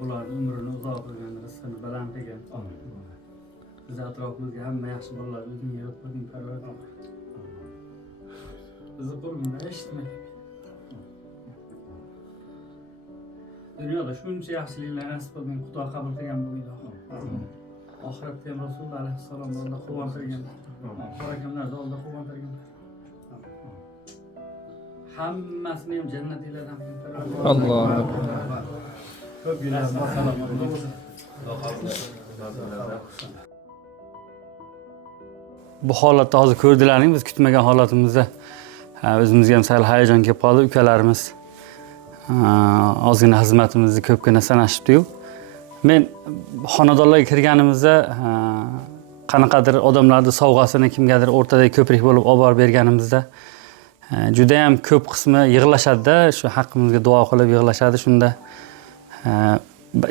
Bular ömrünü uzoq qilgan, rizqini baland qilgan. Biz atrofimizga hamma yaxshi bolalar o'zing yaratmading Parvardigor. Bizni qo'limizdan eshitmaydi. Dunyoda shuncha yaxshiliklar nasib qilgan, Xudo qabul qilgan bu iloh. Oxiratda ham Rasululloh alayhissalom oldida quvontirgan. Barakamlarda oldida quvontirgan. Hammasini ham jannatlardan qilgan. Alloh. Ko'p yillar salomat bo'lsin. Bu holatda hozir ko'rdilaring, biz kutmagan holatimizda o'zimizga ham sal hayajon kelib qoldi. Ukalarimiz ozgina xizmatimizni ko'pgina sanashibdi-yu. Men xonadonlarga kirganimizda qanaqadir odamlarning sovg'asini kimgadir o'rtadagi ko'prik bo'lib olib borib berganimizda juda ham ko'p qismi yig'lashadi-da, shu haqqimizga duo qilib yig'lashadi. Shunda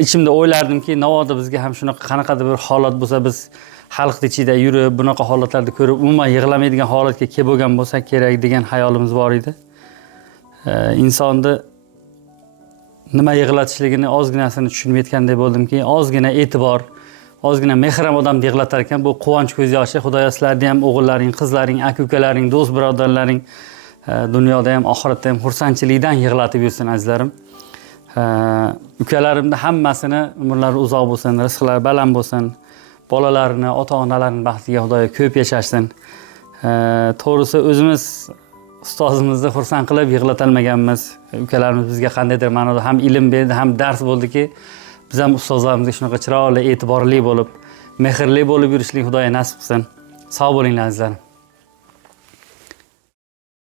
ichimda o'ylardimki, navoda bizga ham shunaqa qanaqadir bir holat bo'lsa, biz xalq ichida yurib, bunaqa holatlarni ko'rib, umuman yig'lamaydigan holatga kelib bo'lgan bo'lsak kerak degan xayolimiz bor edi. Insonni nima yig'latishligini ozginasini tushunib yetgandek bo'ldimki, ozgina e'tibor, ozgina mehr ham odamni yig'latar ekan. Bu quvonch ko'z yoshi. Xudoyo sizlarni ham, o'g'illaring, qizlaring, aka-ukalaring, do'st birodarlaring dunyoda ham, oxiratda ham xursandchilikdan yig'latib yursin azizlarim. Ukalarimni hammasini umrlari uzoq bo'lsin, rizqlari baland bo'lsin. Bolalarini, ota-onalarini baxtiga Xudoyo ko'p yashashsin. To'g'risi o'zimiz ustozimizni xursand qilib yig'latolmaganmiz. Ukalarimiz bizga qandaydir ma'noda ham ilm berdi, ham dars bo'ldiki, biz ham ustozlarimizga shunaqa chiroyli, e'tiborli bo'lib, mehrli bo'lib yurishlik Xudoyo nasib qilsin. Sog' bo'linglar azizlarim.